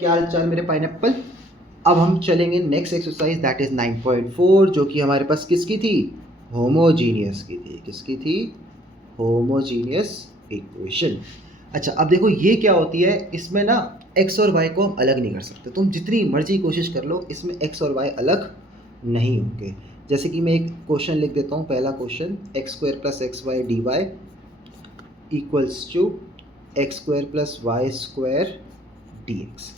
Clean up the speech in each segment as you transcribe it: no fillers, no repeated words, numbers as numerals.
क्या हाल चाल मेरे पाइनएप्पल। अब हम चलेंगे नेक्स्ट एक्सरसाइज दैट इज 9.4 जो कि हमारे पास किसकी थी, होमोजीनियस की थी। किसकी थी, होमोजीनियस इक्वेशन। अच्छा अब देखो ये क्या होती है, इसमें ना एक्स और वाई को हम अलग नहीं कर सकते। तुम जितनी मर्जी कोशिश कर लो, इसमें एक्स और वाई अलग नहीं होंगे। जैसे कि मैं एक क्वेश्चन लिख देता हूँ। पहला question, x square plus x y d y equals to x square plus y square d x.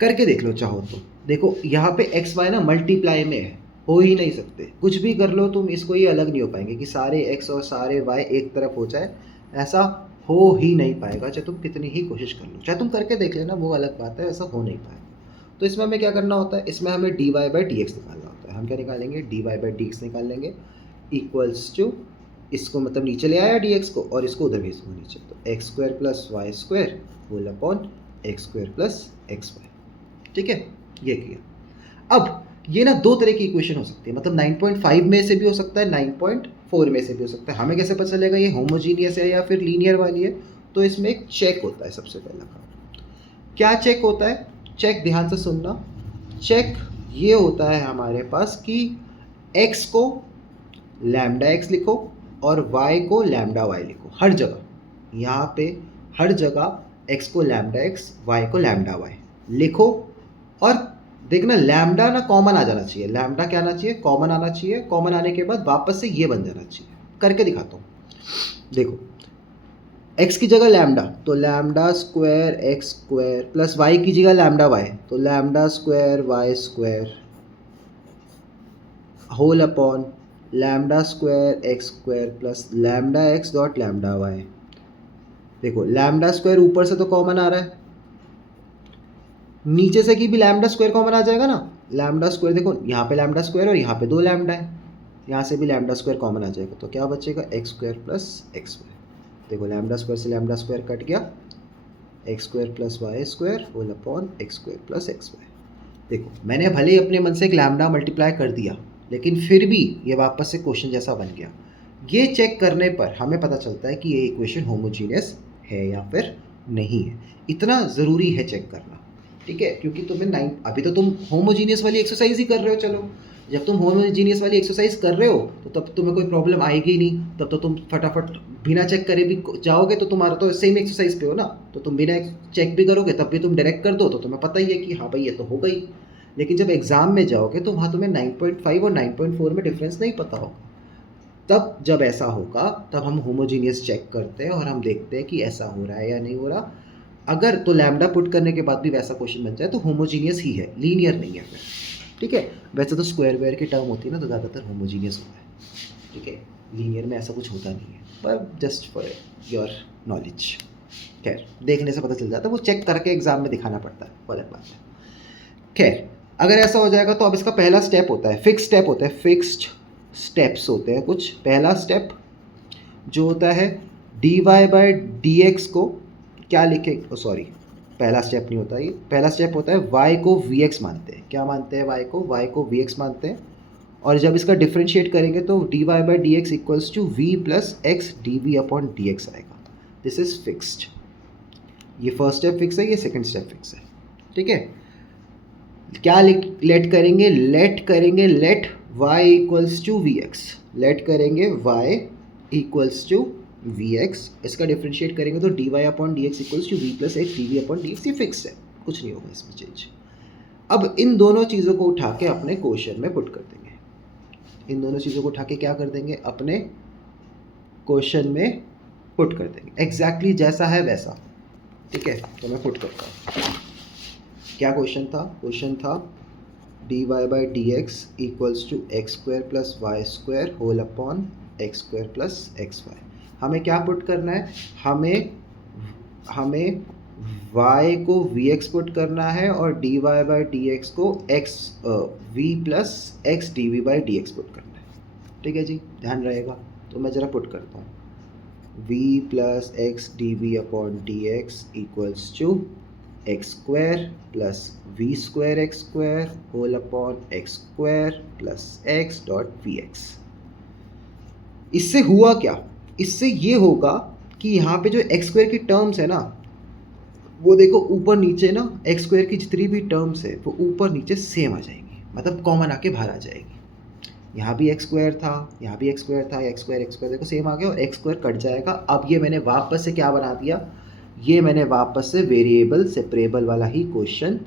करके देख लो चाहो तो। देखो यहाँ पे एक्स वाई ना मल्टीप्लाई में है, हो ही नहीं सकते। कुछ भी कर लो तुम इसको, ये अलग नहीं हो पाएंगे कि सारे एक्स और सारे वाई एक तरफ हो जाए, ऐसा हो ही नहीं पाएगा। चाहे तुम कितनी ही कोशिश कर लो, चाहे तुम करके देख लेना, वो अलग बात है, ऐसा हो नहीं पाएगा। तो इसमें हमें क्या करना होता है, इसमें हमें d Y by D x निकालना होता है। हम क्या निकालेंगे, d Y by D x निकाल लेंगे इक्वल्स टू, इसको मतलब नीचे ले आया डी एक्स को और इसको उधर भेज दो नीचे, तो x square plus y square whole upon x square plus x y. ठीक है, ये किया। अब ये ना दो तरह की इक्वेशन हो सकती है, मतलब 9.5 में से भी हो सकता है, 9.4 में से भी हो सकता है। हमें कैसे पता चलेगा ये होमोजीनियस है या फिर लीनियर वाली है? तो इसमें एक चेक होता है। सबसे पहला काम क्या चेक होता है, चेक ध्यान से सुनना। चेक ये होता है हमारे पास कि x को लैम्डा x लिखो और y को लैम्डा y लिखो। हर जगह, यहाँ पे हर जगह x को लैम्डा x, y को लैम्डा y लिखो। और देखना लैम्डा ना कॉमन आ जाना चाहिए। लैम्डा क्या आना चाहिए, कॉमन आना चाहिए। कॉमन आने के बाद वापस से ये बन जाना चाहिए। करके दिखाता हूँ। देखो x की जगह लैम्डा, तो lambda square x square plus y की जगह लैम्डा y, तो lambda square y square whole upon lambda square x square plus lambda x dot lambda y. देखो लैम्डा स्क्वायर ऊपर से तो कॉमन आ रहा है, नीचे से की भी लैम्डा स्क्वायर कॉमन आ जाएगा ना। लैम्डा स्क्वायर देखो यहाँ पे लैम्डा स्क्वायर और यहाँ पे दो लैम्डा है, यहाँ से भी लैम्डा स्क्वायर कॉमन आ जाएगा। तो क्या बचेगा, x square plus x y. देखो लैम्डा स्क्वायर से लैम्डा स्क्वायर कट गया, x square plus y square whole upon x square plus x y. देखो मैंने भले ही अपने मन से एक लैम्डा मल्टीप्लाई कर दिया, लेकिन फिर भी ये वापस से क्वेश्चन जैसा बन गया। ये चेक करने पर हमें पता चलता है कि ये इक्वेशन होमोजीनियस है या फिर नहीं है। इतना ज़रूरी है चेक करना, ठीक है? क्योंकि तुम्हें अभी तो तुम होमोजीनियस वाली एक्सरसाइज ही कर रहे हो। चलो जब तुम होमोजीनियस वाली एक्सरसाइज कर रहे हो तो तब तुम्हें कोई प्रॉब्लम आएगी नहीं। तब तो तुम फटाफट बिना चेक करे भी जाओगे, तो तुम्हारा तो सेम एक्सरसाइज पे हो ना। तो तुम बिना चेक भी करोगे तब भी तुम डायरेक्ट कर दो, तो तुम्हें पता ही है कि हाँ भाई ये तो हो गई। लेकिन जब एग्ज़ाम में जाओगे तो वहाँ तुम्हें 9.5 और 9.4 में डिफरेंस नहीं पता होगा। तब जब ऐसा होगा तब हम होमोजीनियस चेक करते हैं और हम देखते हैं कि ऐसा हो रहा है या नहीं हो रहा। अगर तो लैम्डा पुट करने के बाद भी वैसा क्वेश्चन बन जाए तो होमोजीनियस ही है, लीनियर नहीं है फिर। ठीक है, वैसे तो स्क्वायर वेयर की टर्म होती है ना, तो ज़्यादातर होमोजीनियस होता है। ठीक है, लीनियर में ऐसा कुछ होता नहीं है, पर जस्ट फॉर योर नॉलेज। खैर देखने से पता चल जाता है, वो चेक करके एग्जाम में दिखाना पड़ता है, वो अलग बात है। खैर अगर ऐसा हो जाएगा तो अब इसका पहला स्टेप होता है, फिक्स स्टेप होता है, फिक्स्ड स्टेप्स होते हैं कुछ। पहला स्टेप जो होता है d Y by D x को क्या लिखे, सॉरी पहला स्टेप नहीं होता ये। पहला स्टेप होता है y को वी एक्स मानते हैं। क्या मानते हैं, y को वी एक्स मानते हैं। और जब इसका डिफ्रेंशिएट करेंगे तो D Y by D x equals to we plus x D we upon D X आएगा। This is fixed. ये फर्स्ट स्टेप फिक्स है, ये सेकंड स्टेप फिक्स है। ठीक है, क्या लेट करेंगे, let y equals to v x. Let करेंगे y equals to v x, इसका डिफ्रेंशिएट करेंगे तो D y upon D x equals to we plus x D we upon D x. ये फिक्स है, कुछ नहीं होगा इसमें चेंज। अब इन दोनों चीज़ों को उठा के अपने क्वेश्चन में पुट कर देंगे। इन दोनों चीज़ों को उठा के क्या कर देंगे, अपने क्वेश्चन में पुट कर देंगे। एग्जैक्टली जैसा है वैसा। ठीक है, तो मैं पुट करता हूँ। क्या क्वेश्चन था, क्वेश्चन था d Y by D x equals to x square plus y square whole upon x square plus x y. हमें क्या पुट करना है, हमें y को वी एक्स पुट करना है और D Y by D x को X V plus x D V by D X put करना है। ठीक है जी, ध्यान रहेगा। तो मैं ज़रा पुट करता हूँ, v plus x D we upon D x equals to x square plus v square x square whole upon x square plus x dot v x. इससे हुआ क्या, इससे ये होगा कि यहाँ पे जो एक्स स्क्वायर की टर्म्स है ना, वो देखो ऊपर नीचे ना एक्स स्क्वायर की जितनी भी टर्म्स है वो ऊपर नीचे सेम आ जाएंगी, मतलब कॉमन आके बाहर आ जाएगी। यहाँ भी एक्स स्क्वायर था, यहाँ भी एक्स स्क्वायर था, एक्स स्क्वायर देखो सेम आ गया और एक्स स्क्वायर कट जाएगा। अब ये मैंने वापस से क्या बना दिया, ये मैंने वापस से वेरिएबल सेपरेबल वाला ही क्वेश्चन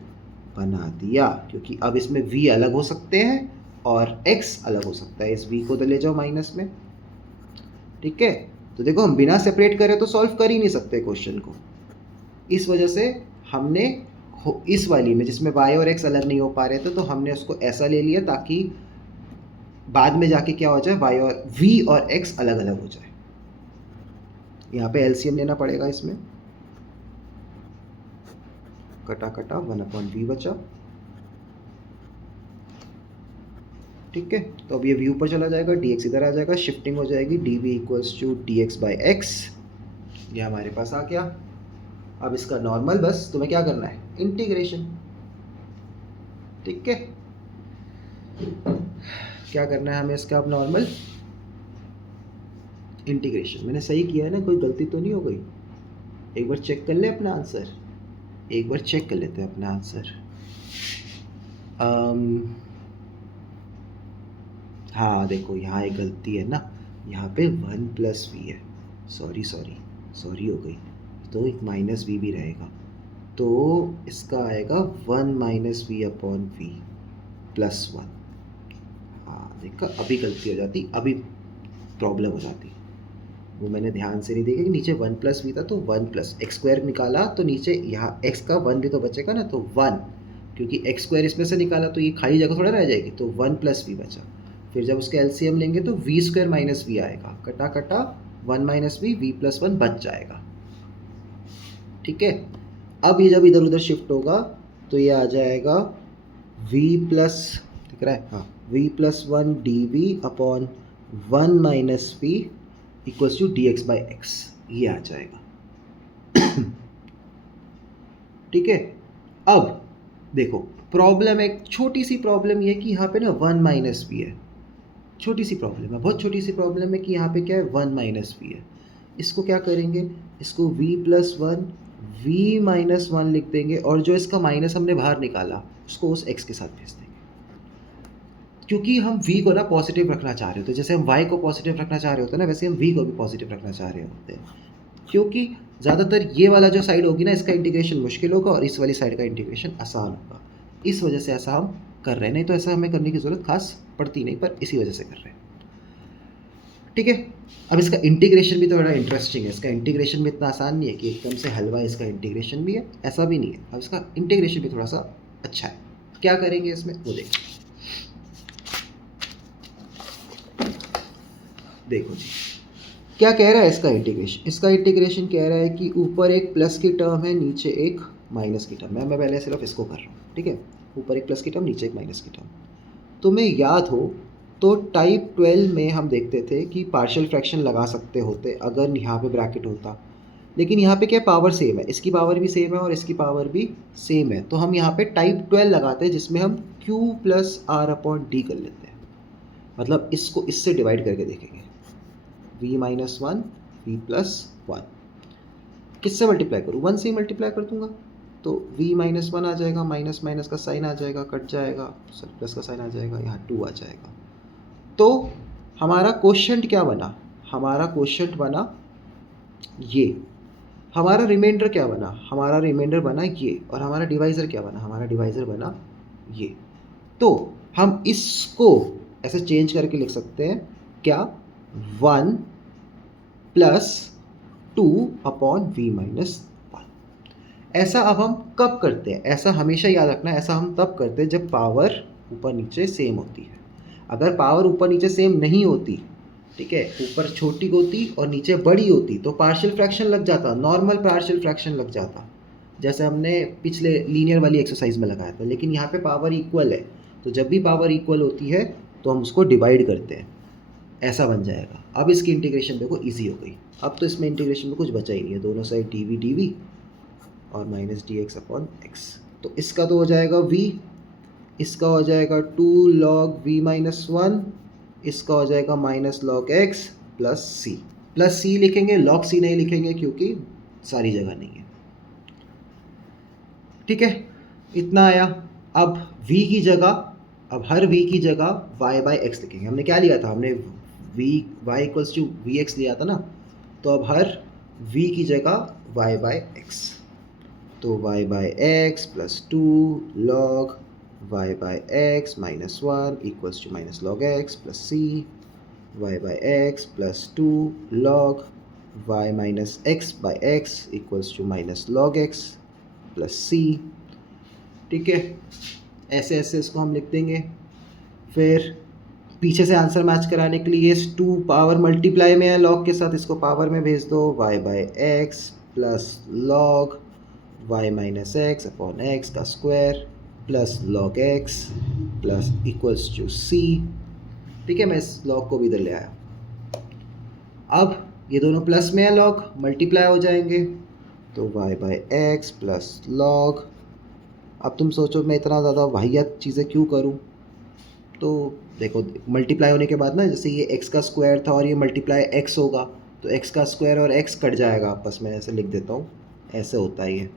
बना दिया, क्योंकि अब इसमें v अलग हो सकते हैं और x अलग हो सकता है। इस v को तो ले जाओ माइनस में, ठीक है। तो देखो हम बिना सेपरेट करे तो सॉल्व कर ही नहीं सकते क्वेश्चन को, इस वजह से हमने इस वाली में जिसमें y और x अलग नहीं हो पा रहे थे तो हमने उसको ऐसा ले लिया ताकि बाद में जाके क्या हो जाए, y और v और x अलग अलग हो जाए। यहाँ पे एलसीएम लेना पड़ेगा इसमें, कटा कटा 1/v बचा, ठीक है। तो अब ये v ऊपर चला जाएगा, dx इधर आ जाएगा, शिफ्टिंग हो जाएगी, dv इक्वल्स टू dx/x, ये हमारे पास आ गया। अब इसका नॉर्मल बस तुम्हें क्या करना है, इंटीग्रेशन, ठीक है। क्या करना है हमें इसका, अब नॉर्मल इंटीग्रेशन। मैंने सही किया है ना, कोई गलती तो नहीं हो गई? एक बार चेक कर ले अपना आंसर, एक बार चेक कर लेते हैं अपना आंसर। हाँ देखो यहाँ एक गलती है ना, यहाँ पे 1+v है, सॉरी हो गई, तो एक -v भी रहेगा, तो इसका आएगा 1 - v/v +1। हाँ देखा, अभी गलती हो जाती, अभी प्रॉब्लम हो जाती, वो मैंने ध्यान से नहीं देखा कि नीचे 1+v था तो 1+x² निकाला तो नीचे यहाँ x का 1 भी तो बचेगा ना, तो 1, क्योंकि x² इसमें से निकाला तो ये खाली जगह थोड़ा रह जाएगी, तो 1+v बचा। फिर जब उसके एलसीएम लेंगे तो v² - v आएगा, कटा कटा 1 - v +1 बच जाएगा, ठीक है। अब ये जब इधर उधर शिफ्ट होगा तो ये आ जाएगा v प्लस, दिख रहा है, हाँ, v+1 dv/1 - v equals to dx/x, ये आ जाएगा, ठीक है। अब देखो प्रॉब्लम, एक छोटी सी प्रॉब्लम ये कि यहाँ पे ना 1 - v है, छोटी सी प्रॉब्लम है, बहुत छोटी सी प्रॉब्लम है कि यहाँ पे क्या है 1 - v है। इसको क्या करेंगे, इसको v+1 v-1 लिख देंगे और जो इसका माइनस हमने बाहर निकाला उसको उस x के साथ भेज देंगे, क्योंकि हम v को ना पॉजिटिव रखना चाह रहे होते हैं, जैसे हम y को पॉजिटिव रखना चाह रहे होते हैं ना, वैसे हम v को भी पॉजिटिव रखना चाह रहे होते हैं, क्योंकि ज़्यादातर ये वाला जो साइड होगी ना इसका इंटीग्रेशन मुश्किल होगा और इस वाली साइड का इंटीग्रेशन आसान होगा, इस वजह से ऐसा हम कर रहे हैं, नहीं तो ऐसा हमें करने की ज़रूरत खास पड़ती नहीं, पर इसी वजह से कर रहे हैं, ठीक है। अब इसका इंटीग्रेशन भी तो बड़ा इंटरेस्टिंग है, इसका इंटीग्रेशन भी इतना आसान नहीं है कि एकदम से हलवा इसका इंटीग्रेशन भी है, ऐसा भी नहीं है। अब इसका इंटीग्रेशन भी थोड़ा सा अच्छा है, क्या करेंगे इसमें वो देखो जी क्या कह रहा है इसका इंटीग्रेशन। इसका इंटीग्रेशन कह रहा है कि ऊपर एक प्लस की टर्म है, नीचे एक माइनस की टर्म है। मैं पहले सिर्फ इसको कर रहा हूँ, ठीक है। ऊपर एक प्लस की टर्म, नीचे एक माइनस की टर्म। तुम्हें याद हो तो टाइप 12 में हम देखते थे कि पार्शियल फ्रैक्शन लगा सकते होते अगर यहाँ पे ब्रैकेट होता, लेकिन यहाँ पे क्या पावर सेम है, इसकी पावर भी सेम है और इसकी पावर भी सेम है, तो हम यहाँ पे टाइप 12 लगाते हैं जिसमें हम q + r/d कर लेते हैं, मतलब इसको इससे डिवाइड करके देखेंगे, v-1 v+1 किससे मल्टीप्लाई करूँ, 1 से ही मल्टीप्लाई कर दूंगा, तो v-1 आ जाएगा, माइनस माइनस का साइन आ जाएगा, कट जाएगा, सॉरी प्लस का साइन आ जाएगा, यहाँ 2 आ जाएगा। तो हमारा क्वोशंट क्या बना, हमारा क्वोशंट बना ये, हमारा रिमाइंडर क्या बना, हमारा रिमाइंडर बना ये, और हमारा डिवाइज़र क्या बना, हमारा डिवाइज़र बना ये। तो हम इसको ऐसे चेंज करके लिख सकते हैं क्या, 1 + 2/v-1। ऐसा अब हम कब करते हैं, ऐसा हमेशा याद रखना है, ऐसा हम तब करते हैं जब पावर ऊपर नीचे सेम होती है। अगर पावर ऊपर नीचे सेम नहीं होती, ठीक है, ऊपर छोटी होती और नीचे बड़ी होती तो पार्शियल फ्रैक्शन लग जाता, नॉर्मल पार्शियल फ्रैक्शन लग जाता, जैसे हमने पिछले लीनियर वाली एक्सरसाइज में लगाया था। लेकिन यहाँ पे पावर इक्वल है, तो जब भी पावर इक्वल होती है तो हम उसको डिवाइड करते हैं, ऐसा बन जाएगा। अब इसकी इंटीग्रेशन देखो ईजी हो गई, अब तो इसमें इंटीग्रेशन में कुछ बचा ही नहीं है, दोनों साइड dv और -dx/x। तो इसका तो हो जाएगा v, इसका हो जाएगा 2 log v-1, इसका हो जाएगा -log x + c लिखेंगे, log c नहीं लिखेंगे क्योंकि सारी जगह नहीं है। ठीक है, इतना आया। अब v की जगह, अब हर v की जगह y बाई एक्स लिखेंगे। हमने क्या लिया था, हमने v y equals to v x लिया था ना, तो अब हर v की जगह y बाई एक्स, तो y by X plus two log y by x minus one equals to minus log x plus C, y by X plus two log y minus X by X equals to minus log x plus C. ठीक है, ऐसे ऐसे इसको हम लिख देंगे। फिर पीछे से आंसर मैच कराने के लिए इस टू पावर मल्टीप्लाई में है लॉग के साथ, इसको पावर में भेज दो, y by X plus log y minus X upon X का square plus log x plus equals to C. ठीक है, मैं इस लॉग को भी इधर ले आया। अब ये दोनों प्लस में है, लॉग मल्टीप्लाई हो जाएंगे, तो y by X plus log. अब तुम सोचो मैं इतना ज़्यादा वाहियात चीज़ें क्यों करूँ, तो देखो मल्टीप्लाई होने के बाद ना, जैसे ये x का स्क्वायर था और ये मल्टीप्लाई x होगा, तो x का स्क्वायर और x कट जाएगा आपस में, ऐसे लिख देता हूँ, ऐसे होता है ये,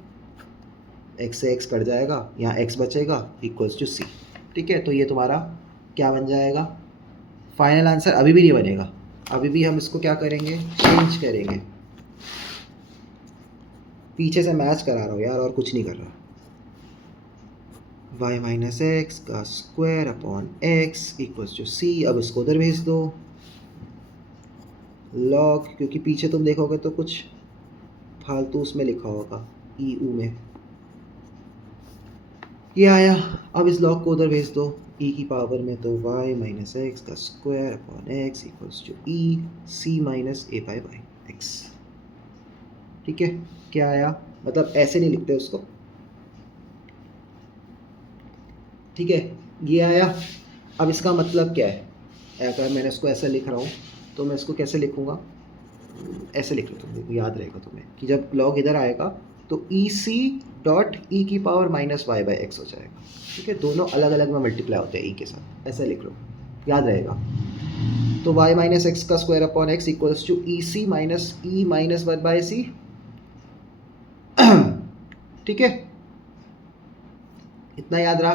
x से x कट जाएगा, यहाँ x बचेगा इक्वल्स टू c। ठीक है, तो ये तुम्हारा क्या बन जाएगा, फाइनल आंसर अभी भी नहीं बनेगा, अभी भी हम इसको क्या करेंगे, चेंज करेंगे। पीछे से मैच करा रहा हूँ यार, और कुछ नहीं कर रहा। y माइनस एक्स का square upon x equals to C. अब इसको उधर भेज दो, लॉग, क्योंकि पीछे तुम देखोगे तो कुछ फालतू उसमें लिखा होगा ई यू में, ये आया। अब इस लॉग को उधर भेज दो e की पावर में, तो y माइनस एक्स का square upon x equals to E C minus a pi by x. ठीक है, क्या आया, मतलब ऐसे नहीं लिखते उसको। ठीक है, ये आया। अब इसका मतलब क्या है, अगर मैंने इसको ऐसा लिख रहा हूँ तो मैं इसको कैसे लिखूँगा, ऐसे लिख लो, तुम याद रहेगा तुम्हें कि जब लॉग इधर आएगा तो ई सी डॉट ई की power minus y by x हो जाएगा। ठीक है, दोनों अलग अलग में मल्टीप्लाई होते हैं ई के साथ, ऐसे लिख लो, याद रहेगा। तो y माइनस एक्स का square upon x equals to E C minus E minus one by C. ठीक है, इतना याद रहा,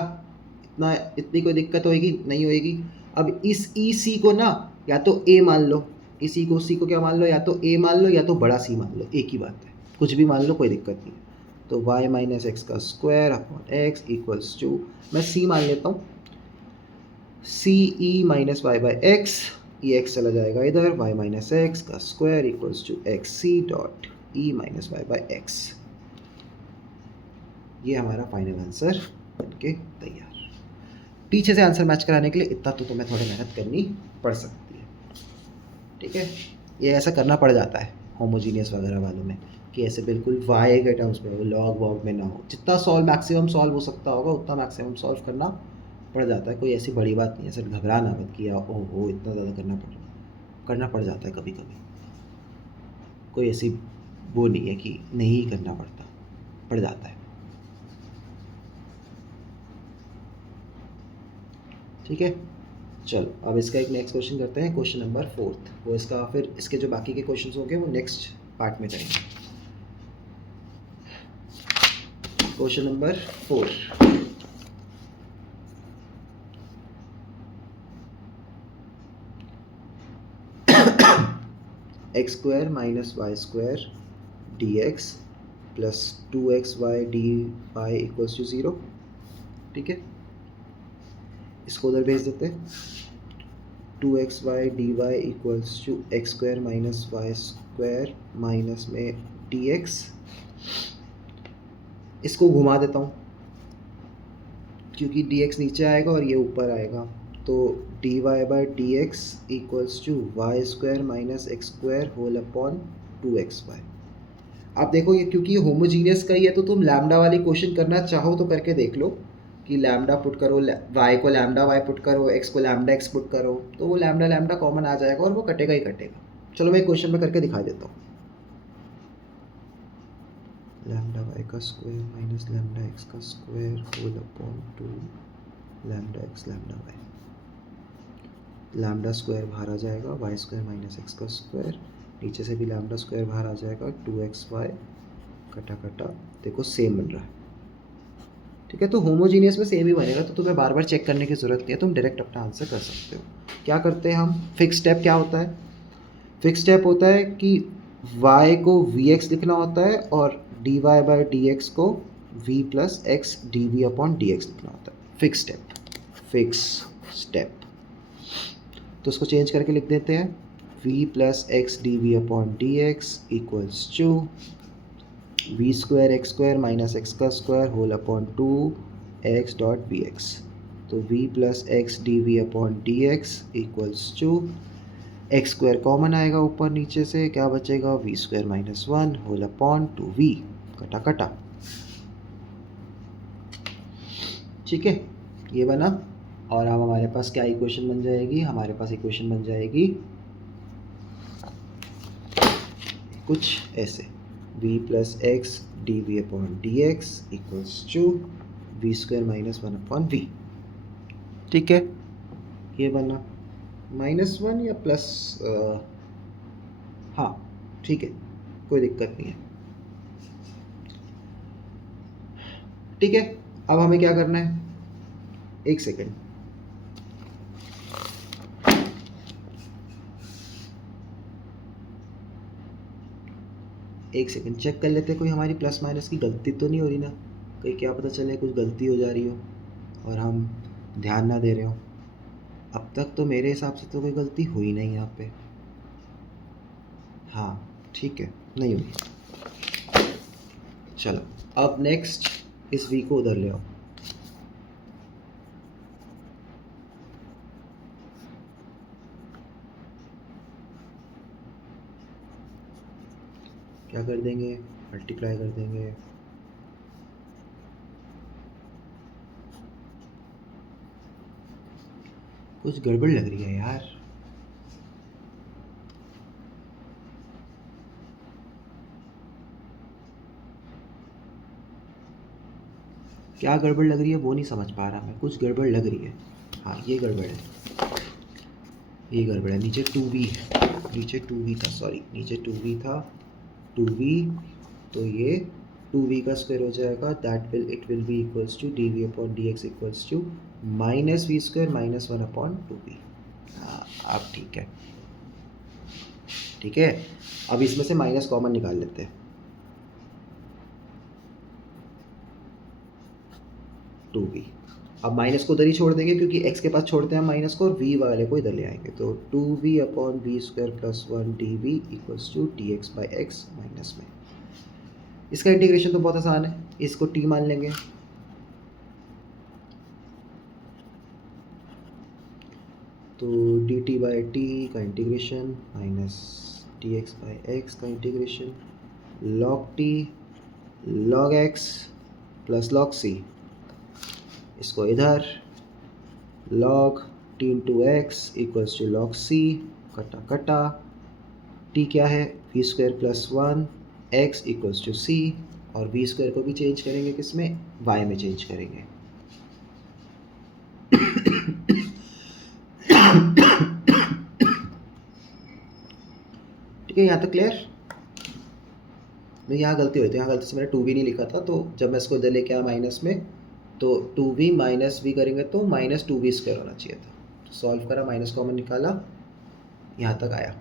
इतना, इतनी कोई दिक्कत होएगी नहीं होएगी। अब इस ई सी को ना या तो ए मान लो, इसी को सी को क्या मान लो, या तो ए मान लो या तो बड़ा सी मान लो, एक ही बात है, कुछ भी मान लो, कोई दिक्कत नहीं है। तो y माइनस एक्स का square upon x equals to, मैं सी मान लेता हूँ, c e minus y by x, ये एक्स चला जाएगा इधर, y माइनस एक्स का square equals to x c dot e minus y by x. ये हमारा फाइनल आंसर बनके तैयार। पीछे से आंसर मैच कराने के लिए इतना तो तुम्हें थोड़ी मेहनत करनी पड़ सकती है। ठीक है, ये ऐसा करना पड़ जाता है होमोजीनियस वगैरह वालों में, कि ऐसे बिल्कुल वाई के टर्म्स में हो, लॉग वॉग में ना हो, जितना सॉल्व मैक्सिमम सॉल्व हो सकता होगा उतना मैक्सिमम सॉल्व करना पड़ जाता है। कोई ऐसी बड़ी बात नहीं है, सिर्फ घबराना मत कि ओहो इतना ज़्यादा करना पड़ जाता है कभी कभी, कोई ऐसी वो नहीं है कि नहीं करना पड़ता, पड़ जाता है। ठीक है, चलो अब इसका एक नेक्स्ट क्वेश्चन करते हैं, क्वेश्चन नंबर 4। वो इसका फिर इसके जो बाकी के क्वेश्चंस होंगे वो नेक्स्ट पार्ट में करेंगे। Question number 4, x square minus y square d x plus 2xy dy equals to 0। ठीक है, इसको उधर भेज देते हैं, 2xy dy equals to x square minus y square minus में dx। इसको घुमा देता हूँ क्योंकि dx नीचे आएगा और ये ऊपर आएगा, तो dy by D x equals to y square minus x square whole upon 2xy। आप देखो ये क्योंकि ये होमोजीनियस का ही है, तो तुम लैम्डा वाली क्वेश्चन करना चाहो तो करके देख लो कि लैम्डा पुट करो, y को लैम्डा y पुट करो, x को लैम्डा x पुट करो, तो वो लैम्डा लैम्डा कॉमन आ जाएगा और वो कटेगा ही कटेगा। चलो मैं क्वेश्चन में करके दिखा देता हूँ। लैम्डा y का स्क्वायर माइनस लैम्डा x का square whole upon 2 lambda x lambda y, lambda square बाहर आ जाएगा, y स्क्वायर माइनस x का स्क्वायर, नीचे से भी लैम्डा स्क्वायर बाहर आ जाएगा, 2xy कटा कटा, देखो सेम बन रहा है। ठीक है, तो होमोजीनियस में सेम ही बनेगा, तो तुम्हें बार बार चेक करने की ज़रूरत नहीं है, तुम डायरेक्ट अपना आंसर कर सकते हो। क्या करते हैं हम, फिक्स स्टेप क्या होता है, फिक्स स्टेप होता है कि y को vx लिखना होता है और dy बाई dx को v plus x D we upon D x लिखना होता है। फिक्स स्टेप, फिक्स स्टेप, तो उसको चेंज करके लिख देते हैं v plus x D we upon D x equals to v square x square minus x का square whole upon two x dot v x. तो v plus x D we upon D x equals to x square common आएगा ऊपर नीचे से, क्या बचेगा v square minus one whole upon two v, कटा कटा। ठीक है, ये बना। और अब हमारे पास क्या इक्वेशन बन जाएगी, हमारे पास इक्वेशन बन जाएगी कुछ ऐसे, v plus x D we upon D x equals to v square minus one upon v. ठीक है, ये बना -1 या प्लस, हाँ ठीक है, कोई दिक्कत नहीं है। ठीक है, अब हमें क्या करना है, एक सेकेंड, एक सेकेंड चेक कर लेते हैं कोई हमारी प्लस माइनस की गलती तो नहीं हो रही ना, कहीं क्या पता चले कुछ गलती हो जा रही हो और हम ध्यान ना दे रहे हो। अब तक तो मेरे हिसाब से तो कोई गलती हुई नहीं यहाँ पे, हाँ ठीक है, नहीं हुई। चलो अब नेक्स्ट इस वी को उधर ले आओ। क्या कर देंगे, मल्टीप्लाई कर देंगे, कुछ गड़बड़ लग रही है यार। क्या गड़बड़ लग रही है वो नहीं समझ पा रहा मैं, कुछ गड़बड़ लग रही है। हाँ ये गड़बड़ है, ये गड़बड़ है, नीचे 2v है, नीचे 2v था, सॉरी नीचे 2v था, 2v, तो ये 2v का स्क्वायर हो जाएगा, that will it will be equals to d we upon D x equals to minus v square minus one upon 2v। हाँ अब ठीक है, ठीक है, अब इसमें से माइनस कॉमन निकाल लेते हैं, 2v। अब माइनस को उधर ही छोड़ देंगे क्योंकि x के पास छोड़ते हैं हम माइनस को, और v वाले को इधर ले आएंगे, तो 2v upon v square plus one d v equals to d x by x minus में। इसका इंटीग्रेशन तो बहुत आसान है, इसको t मान लेंगे, तो डी टी बाई टी का integration minus d x by x का integration, log t log x plus log c, इसको इधर log t into x equals to log c, कटा कटा, t क्या है v square plus one x equals to c, और v square को भी चेंज करेंगे किस में, y में चेंज करेंगे। ठीक है, यहाँ तक क्लियर। नहीं यहाँ गलती हुई थी, यहाँ गलती से मैंने 2v नहीं लिखा था, तो जब मैं इसको इधर लेके आया माइनस में, तो 2v माइनस v करेंगे तो माइनस 2v स्क्वायर होना चाहिए था, तो सॉल्व करा, माइनस कॉमन निकाला, यहाँ तक आया।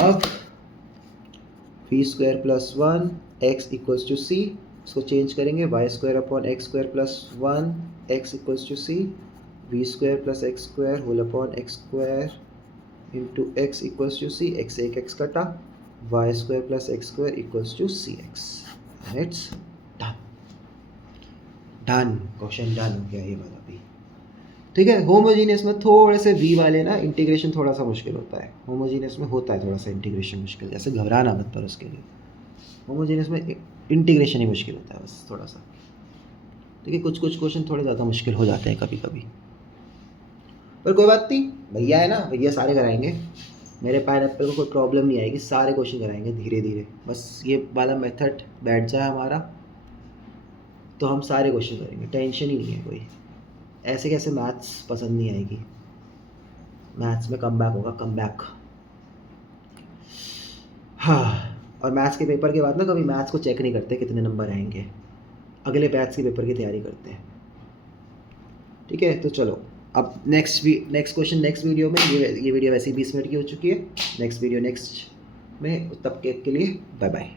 अब v square plus one x equals to c, इसको चेंज करेंगे, y square upon x square plus one x equals to c, v square plus x square whole upon x square into x equals to c, x एक x कटा, y square plus x square equals to c x, it's done, question done हो गया ये वाला भी। ठीक है, homogeneous में थोड़े से v वाले ना इंटीग्रेशन थोड़ा सा मुश्किल होता है, होमोजीनियस में होता है थोड़ा सा इंटीग्रेशन मुश्किल, जैसे घबराना मत पर उसके लिए, होमोजीनियस में इंटीग्रेशन ही मुश्किल होता है बस थोड़ा सा। ठीक है, कुछ कुछ क्वेश्चन थोड़े ज़्यादा मुश्किल हो जाते हैं कभी कभी, पर कोई बात नहीं, भैया है ना, भैया सारे कराएंगे, मेरे पाइनएप्पल को कोई प्रॉब्लम नहीं आएगी, सारे क्वेश्चन कराएंगे धीरे धीरे, बस ये वाला मेथड बैठ जाए हमारा तो हम सारे क्वेश्चन करेंगे, टेंशन ही नहीं है कोई। ऐसे कैसे मैथ्स पसंद नहीं आएगी, मैथ्स में कम बैक होगा, कम बैक। हाँ, और मैथ्स के पेपर के बाद ना कभी मैथ्स को चेक नहीं करते कितने नंबर आएंगे, अगले बैच के पेपर की तैयारी करते हैं। ठीक है, तो चलो अब नेक्स्ट क्वेश्चन नेक्स्ट वीडियो में। ये वीडियो वैसे ही 20 मिनट की हो चुकी है। नेक्स्ट वीडियो नेक्स्ट में, तब के लिए बाय बाय।